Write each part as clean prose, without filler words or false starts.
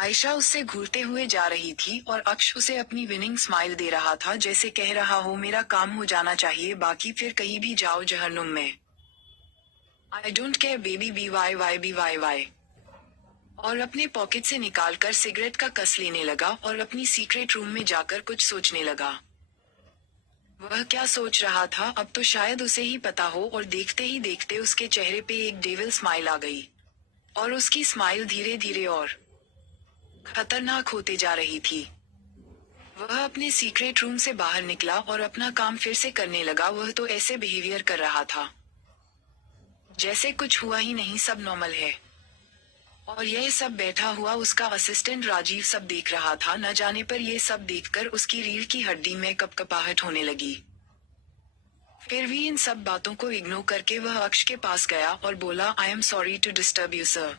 आयशा उससे घूरते हुए जा रही थी और अक्ष उसे अपनी विनिंग स्माइल दे रहा था, जैसे कह रहा हो मेरा काम हो जाना चाहिए, बाकी फिर कहीं भी जाओ जहन्नुम में। I don't care baby, B Y Y B Y Y. और अपने पॉकेट से निकालकर सिगरेट का कस लेने लगा और अपनी सीक्रेट रूम में जाकर कुछ सोचने लगा। वह क्या सोच रहा था अब तो शायद उसे ही पता हो, और देखते ही देखते उसके चेहरे पे एक डेविल स्माइल आ गई। और उसकी स्माइल धीरे धीरे और खतरनाक होते जा रही थी। वह अपने सीक्रेट रूम से बाहर निकला और अपना काम फिर से करने लगा। वह तो ऐसे बिहेवियर कर रहा था जैसे कुछ हुआ ही नहीं, सब नॉर्मल है। और यह सब बैठा हुआ उसका असिस्टेंट राजीव सब देख रहा था। न जाने पर यह सब देखकर उसकी रीढ़ की हड्डी में कपकपाहट होने लगी। फिर भी इन सब बातों को इग्नोर करके वह अक्ष के पास गया और बोला, I am sorry to disturb you sir.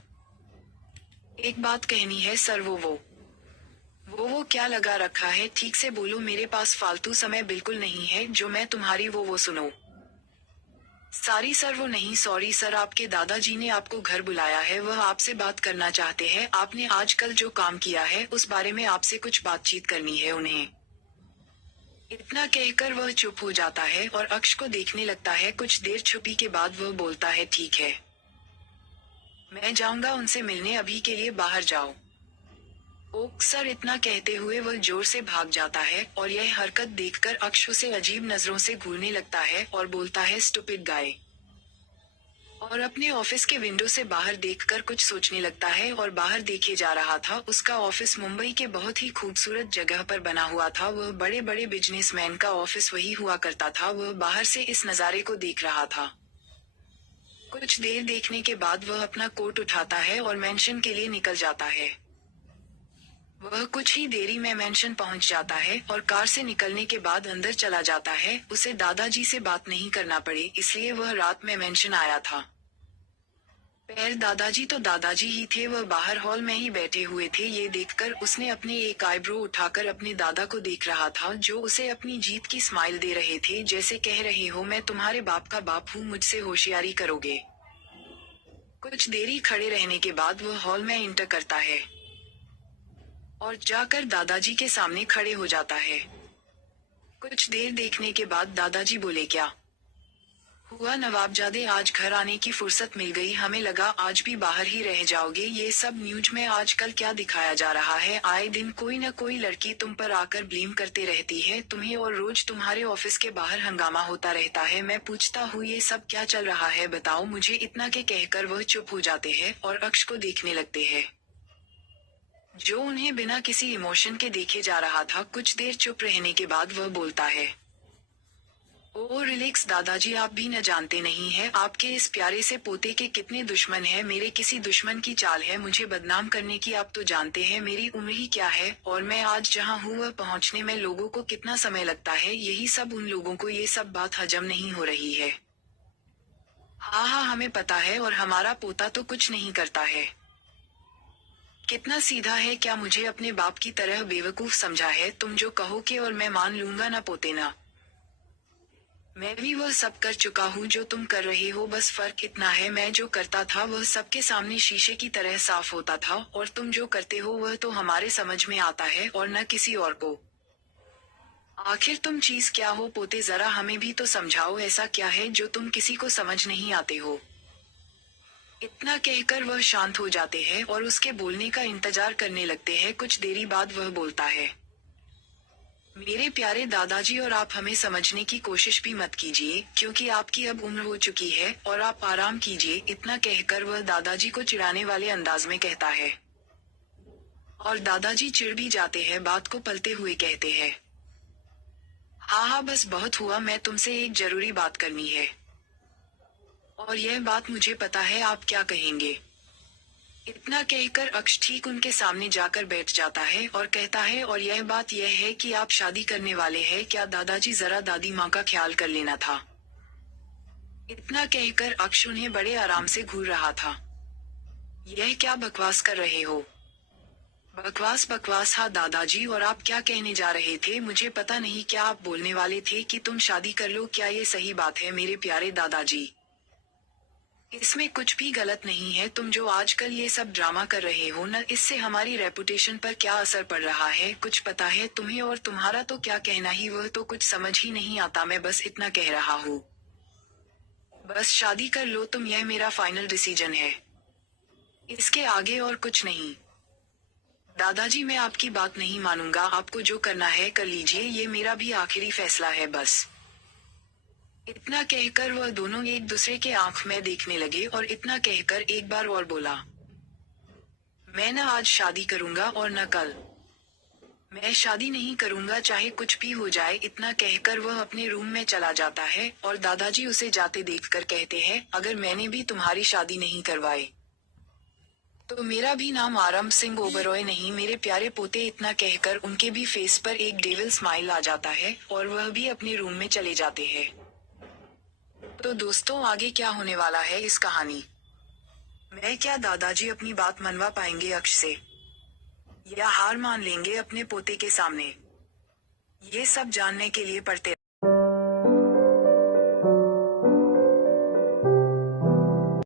एक बात कहनी है सर। वो क्या लगा रखा है, ठीक से बोलो, मेरे पास फालतू समय बिल्कुल नहीं है जो मैं तुम्हारी वो सुनो। सारी सर, वो नहीं, सॉरी सर, आपके दादाजी ने आपको घर बुलाया है, वह आपसे बात करना चाहते हैं। आपने आजकल जो काम किया है उस बारे में आपसे कुछ बातचीत करनी है उन्हें। इतना कहकर वह चुप हो जाता है और अक्ष को देखने लगता है। कुछ देर छुपी के बाद वह बोलता है, ठीक है, मैं जाऊंगा उनसे मिलने, अभी के लिए बाहर जाओ। ओक सर, इतना कहते हुए वह जोर से भाग जाता है और यह हरकत देखकर अक्ष उसे अजीब नजरों से घूरने लगता है और बोलता है, स्टूपिड गाय। और अपने ऑफिस के विंडो से बाहर देखकर कुछ सोचने लगता है। और बाहर देखे जा रहा था उसका ऑफिस मुंबई के बहुत ही खूबसूरत जगह पर बना हुआ था। वह बड़े बड़े बिजनेसमैन का ऑफिस वही हुआ करता था। वह बाहर से इस नज़ारे को देख रहा था। कुछ देर देखने के बाद वह अपना कोट उठाता है और मेंशन के लिए निकल जाता है। वह कुछ ही देरी में मेंशन पहुंच जाता है और कार से निकलने के बाद अंदर चला जाता है। उसे दादाजी से बात नहीं करना पड़े, इसलिए वह रात में मेंशन आया था। पैर दादाजी तो दादाजी ही थे, वह बाहर हॉल में ही बैठे हुए थे। ये देखकर उसने अपने एक आईब्रो उठाकर अपने दादा को देख रहा था, जो उसे अपनी जीत की स्माइल दे रहे थे, जैसे कह रहे हो मैं तुम्हारे बाप का बाप हूँ, मुझसे होशियारी करोगे। कुछ देरी खड़े रहने के बाद वह हॉल में इंटर करता है और जाकर दादाजी के सामने खड़े हो जाता है। कुछ देर देखने के बाद दादाजी बोले, क्या हुआ नवाबजादे, आज घर आने की फुर्सत मिल गई, हमें लगा आज भी बाहर ही रह जाओगे। ये सब न्यूज में आजकल क्या दिखाया जा रहा है, आए दिन कोई न कोई लड़की तुम पर आकर ब्लेम करते रहती है तुम्हें, और रोज तुम्हारे ऑफिस के बाहर हंगामा होता रहता है। मैं पूछता हूँ ये सब क्या चल रहा है, बताओ मुझे। इतना के कहकर वह चुप हो जाते हैं और अक्ष को देखने लगते हैं, जो उन्हें बिना किसी इमोशन के देखे जा रहा था। कुछ देर चुप रहने के बाद वह बोलता है, ओ रिलैक्स दादाजी, आप भी न जानते नहीं हैं आपके इस प्यारे से पोते के कितने दुश्मन हैं। मेरे किसी दुश्मन की चाल है मुझे बदनाम करने की। आप तो जानते हैं मेरी उम्र ही क्या है, और मैं आज जहां हूँ वह पहुंचने में लोगों को कितना समय लगता है। यही सब उन लोगों को ये सब बात हजम नहीं हो रही है। हाँ हाँ, हमें पता है, और हमारा पोता तो कुछ नहीं करता है। कितना सीधा है, क्या मुझे अपने बाप की तरह बेवकूफ समझा है? तुम जो कहोगे और मैं मान लूंगा ना पोते ना। मैं भी वह सब कर चुका हूँ जो तुम कर रहे हो, बस फर्क इतना है मैं जो करता था वह सबके सामने शीशे की तरह साफ होता था, और तुम जो करते हो वह तो हमारे समझ में आता है और न किसी और को। आखिर तुम चीज क्या हो पोते, जरा हमें भी तो समझाओ, ऐसा क्या है जो तुम किसी को समझ नहीं आते हो। इतना कहकर वह शांत हो जाते हैं और उसके बोलने का इंतजार करने लगते हैं। कुछ देरी बाद वह बोलता है, मेरे प्यारे दादाजी, और आप हमें समझने की कोशिश भी मत कीजिए, क्योंकि आपकी अब उम्र हो चुकी है और आप आराम कीजिए। इतना कहकर वह दादाजी को चिढ़ाने वाले अंदाज में कहता है, और दादाजी चिढ़ भी जाते हैं। बात को पलते हुए कहते हैं, हाँ हाँ बस बहुत हुआ, मैं तुमसे एक जरूरी बात करनी है। और यह बात मुझे पता है आप क्या कहेंगे। इतना कहकर अक्ष ठीक उनके सामने जाकर बैठ जाता है और कहता है, और यह बात यह है कि आप शादी करने वाले हैं क्या दादाजी, जरा दादी माँ का ख्याल कर लेना था। इतना कहकर अक्ष उन्हें बड़े आराम से घूर रहा था। यह क्या बकवास कर रहे हो? बकवास बकवास, हाँ दादाजी, और आप क्या कहने जा रहे थे? मुझे पता नहीं, क्या आप बोलने वाले थे कि तुम शादी कर लो? क्या ये सही बात है मेरे प्यारे दादाजी? इसमें कुछ भी गलत नहीं है। तुम जो आजकल ये सब ड्रामा कर रहे हो न, इससे हमारी रेपुटेशन पर क्या असर पड़ रहा है कुछ पता है तुम्हें? और तुम्हारा तो क्या कहना ही, वह तो कुछ समझ ही नहीं आता। मैं बस इतना कह रहा हूँ, बस शादी कर लो तुम, यह मेरा फाइनल डिसीजन है, इसके आगे और कुछ नहीं। दादाजी मैं आपकी बात नहीं मानूंगा, आपको जो करना है कर लीजिए, ये मेरा भी आखिरी फैसला है बस। इतना कहकर वह दोनों एक दूसरे के आंख में देखने लगे और इतना कहकर एक बार और बोला, मैं न आज शादी करूंगा और न कल। मैं शादी नहीं करूंगा चाहे कुछ भी हो जाए। इतना कहकर वह अपने रूम में चला जाता है और दादाजी उसे जाते देखकर कहते हैं, अगर मैंने भी तुम्हारी शादी नहीं करवाई तो मेरा भी नाम आरम सिंह ओबरॉय नहीं मेरे प्यारे पोते। इतना कहकर उनके भी फेस पर एक डेविल स्माइल आ जाता है और वह भी अपने रूम में चले जाते हैं। तो दोस्तों आगे क्या होने वाला है इस कहानी में? क्या दादाजी अपनी बात मनवा पाएंगे अक्ष से, या हार मान लेंगे अपने पोते के सामने? ये सब जानने के लिए पढ़ते